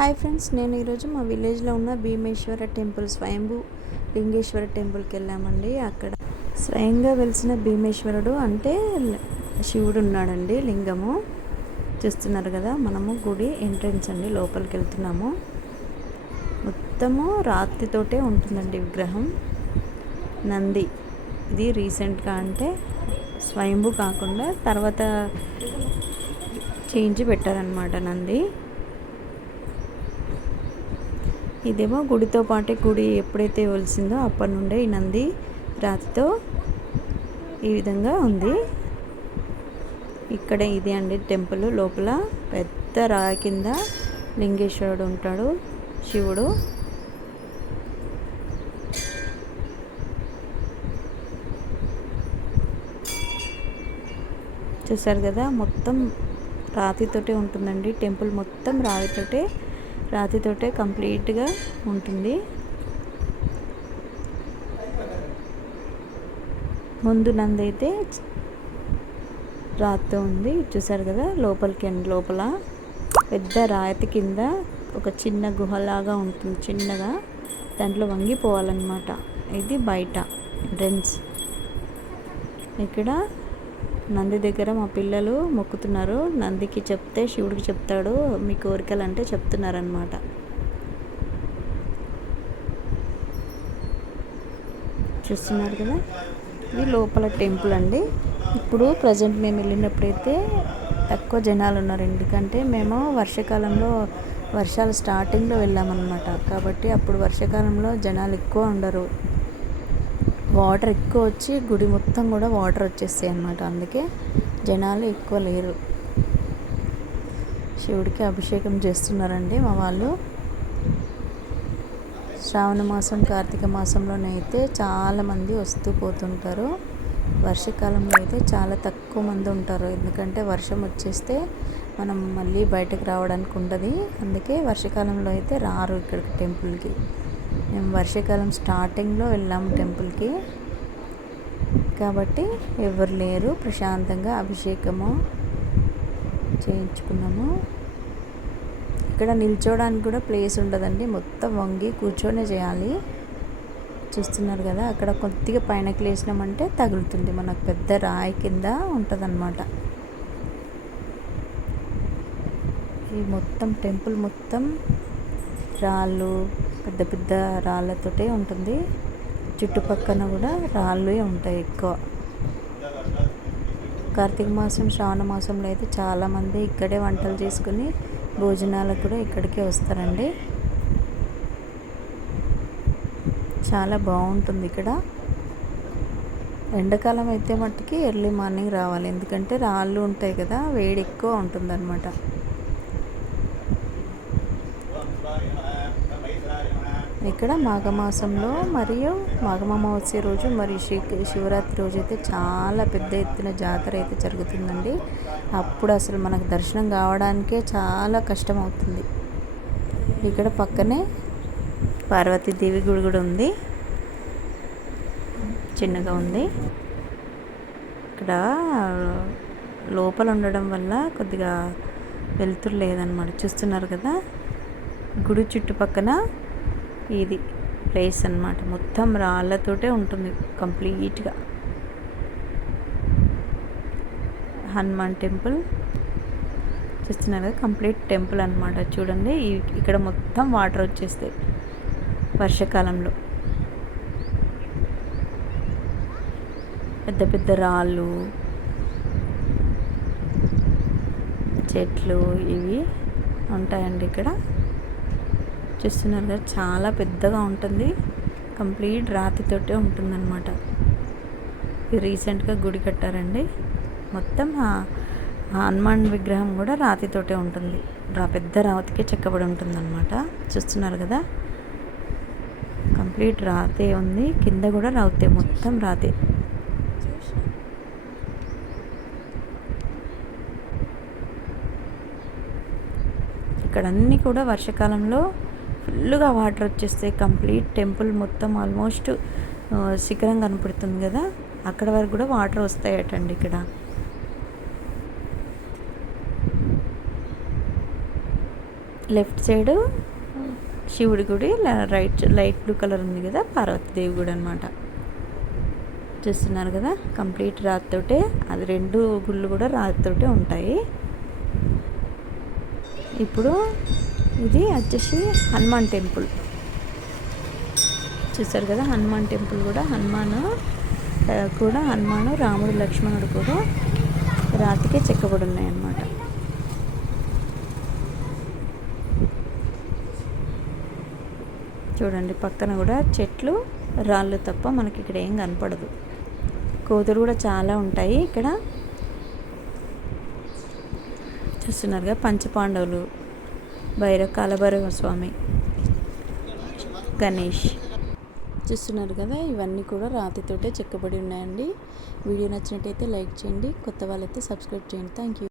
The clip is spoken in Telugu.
హాయ్ ఫ్రెండ్స్, నేను ఈరోజు మా విలేజ్లో ఉన్న భీమేశ్వర టెంపుల్, స్వయంభూ లింగేశ్వర టెంపుల్కి వెళ్ళామండి. అక్కడ స్వయంగా వెలిసిన భీమేశ్వరుడు అంటే శివుడు ఉన్నాడండి. లింగము చూస్తున్నారు కదా. మనము గుడి ఎంట్రెన్స్ అండి, లోపలికి వెళ్తున్నాము. మొత్తము రాతితోటే ఉంటుందండి విగ్రహం. నంది ఇది రీసెంట్గా, అంటే స్వయంభూ కాకుండా తర్వాత చేయించి పెట్టారనమాట నంది. ఇదేమో గుడితో పాటే, గుడి ఎప్పుడైతే వెలిసిందో అప్పటి నుండే ఈ నంది రాతితో ఈ విధంగా ఉంది. ఇక్కడ ఇదే అండి టెంపుల్. లోపల పెద్ద రాయి కింద లింగేశ్వరుడు ఉంటాడు, శివుడు. చూసారు కదా, మొత్తం రాతితోటే ఉంటుందండి టెంపుల్. మొత్తం రాతితోటే కంప్లీట్గా ఉంటుంది. ముందు నంది అయితే రాతితో ఉంది, చూసారు కదా. లోపల పెద్ద రాతి కింద ఒక చిన్న గుహలాగా ఉంటుంది, చిన్నగా. దాంట్లో వంగిపోవాలన్నమాట. ఇది బయట ఎంట్రన్స్. ఇక్కడ నంది దగ్గర మా పిల్లలు మొక్కుతున్నారు. నందికి చెప్తే శివుడికి చెప్తాడు, మీ కోరికలు అంటే చెప్తున్నారనమాట. చూస్తున్నారు కదా, ఇది లోపల టెంపుల్ అండి. ఇప్పుడు ప్రజెంట్ మేము వెళ్ళినప్పుడైతే తక్కువ జనాలు ఉన్నారు, ఎందుకంటే మేము వర్షాకాలంలో, వర్షాలు స్టార్టింగ్లో వెళ్ళామన్నమాట. కాబట్టి అప్పుడు వర్షాకాలంలో జనాలు ఎక్కువ ఉండరు. వాటర్ ఎక్కువ వచ్చి గుడి మొత్తం కూడా వాటర్ వచ్చేస్తాయి అన్నమాట. అందుకే జనాలు ఎక్కువ లేరు. శివుడికి అభిషేకం చేస్తున్నారండి మా వాళ్ళు. శ్రావణ మాసం, కార్తీక మాసంలోనైతే చాలామంది వస్తూ పోతుంటారు. వర్షాకాలంలో అయితే చాలా తక్కువ మంది ఉంటారు, ఎందుకంటే వర్షం వచ్చేస్తే మనం మళ్ళీ బయటకు రావడానికి ఉండదు. అందుకే వర్షాకాలంలో అయితే రారు ఇక్కడికి టెంపుల్కి. మేము వర్షాకాలం స్టార్టింగ్లో వెళ్ళాము టెంపుల్కి, కాబట్టి ఎవరు లేరు. ప్రశాంతంగా అభిషేకము చేయించుకున్నాము. ఇక్కడ నిల్చోడానికి కూడా ప్లేస్ ఉండదండి, మొత్తం వంగి కూర్చొనే చేయాలి. చూస్తున్నారు కదా, అక్కడ కొద్దిగా పైనకి లేచినామంటే తగులుతుంది మనకు. పెద్ద రాయి కింద ఉంటుందన్నమాట. ఈ మొత్తం టెంపుల్ మొత్తం రాళ్ళు, పెద్ద పెద్ద రాళ్ళతోటే ఉంటుంది. చుట్టుపక్కన కూడా రాళ్ళే ఉంటాయి ఎక్కువ. కార్తీక మాసం, శ్రావణ మాసంలో అయితే చాలామంది ఇక్కడే వంటలు చేసుకుని భోజనాలకు కూడా ఇక్కడికే వస్తారండి. చాలా బాగుంటుంది ఇక్కడ. ఎండాకాలం అయితే మట్టుకి ఎర్లీ మార్నింగ్ రావాలి, ఎందుకంటే రాళ్ళు ఉంటాయి కదా, వేడి ఎక్కువ ఉంటుందన్నమాట. ఇక్కడ మాఘమాసంలో మరియు మాఘమామస్య రోజు మరియు శివరాత్రి రోజు అయితే చాలా పెద్ద ఎత్తున జాతర అయితే జరుగుతుందండి. అప్పుడు అసలు మనకు దర్శనం కావడానికే చాలా కష్టం అవుతుంది. ఇక్కడ పక్కనే పార్వతీదేవి గుడి కూడా ఉంది, చిన్నగా ఉంది. ఇక్కడ లోపల ఉండడం వల్ల కొద్దిగా వెలుతురు లేదన్నమాట. చూస్తున్నారు కదా, గుడి చుట్టుపక్కన ఇది ప్లేస్ అన్నమాట. మొత్తం రాళ్ళతోటే ఉంటుంది కంప్లీట్గా. హనుమాన్ టెంపుల్ చూస్తున్నారు కదా, కంప్లీట్ టెంపుల్ అన్నమాట. చూడండి, ఇక్కడ మొత్తం వాటర్ వచ్చేస్తాయి వర్షాకాలంలో. పెద్ద పెద్ద రాళ్ళు, చెట్లు ఇవి ఉంటాయండి ఇక్కడ. చూస్తున్నారు కదా, చాలా పెద్దగా ఉంటుంది, కంప్లీట్ రాతితోటే ఉంటుందన్నమాట. రీసెంట్గా గుడి కట్టారండి. మొత్తం హనుమాన్ విగ్రహం కూడా రాతితోటే ఉంటుంది, పెద్ద రాతికే చెక్కబడి ఉంటుందన్నమాట. చూస్తున్నారు కదా, కంప్లీట్ రాతే ఉంది, కింద కూడా రాతే, మొత్తం రాతే. ఇక్కడ అన్నీ కూడా వర్షాకాలంలో ఫుల్గా వాటర్ వచ్చేస్తాయి. కంప్లీట్ టెంపుల్ మొత్తం ఆల్మోస్ట్ శిఖరం కనపడుతుంది కదా, అక్కడ వరకు కూడా వాటర్ వస్తాయటండి ఇక్కడ. లెఫ్ట్ సైడు శివుడి గుడి, లైట్ బ్లూ కలర్ ఉంది కదా, పార్వతీదేవి గుడి అనమాట. చూస్తున్నారు కదా, కంప్లీట్ రాతితోటే. అది 2 గుళ్ళు కూడా రాతితోటే ఉంటాయి. ఇప్పుడు ఇది వచ్చేసి హనుమాన్ టెంపుల్. చూసారు కదా, హనుమాన్ టెంపుల్ కూడా హనుమాను, రాముడు లక్ష్మణుడు కూడా రాతికే చెక్కబడి ఉన్నాయన్నమాట. చూడండి, పక్కన కూడా చెట్లు, రాళ్ళు తప్ప మనకి ఇక్కడ ఏం కనపడదు. కోతులు కూడా చాలా ఉంటాయి ఇక్కడ. చూస్తున్నారుగా, పంచపాండవులు, కాలభైరవ స్వామి, గణేష్. చూస్తున్నారు కదా, ఇవన్నీ కూడా రాతితోటే చెక్కబడి ఉన్నాయండి. వీడియో నచ్చినట్టయితే లైక్ చేయండి, కొత్త వాళ్ళైతే సబ్స్క్రైబ్ చేయండి. Thank you.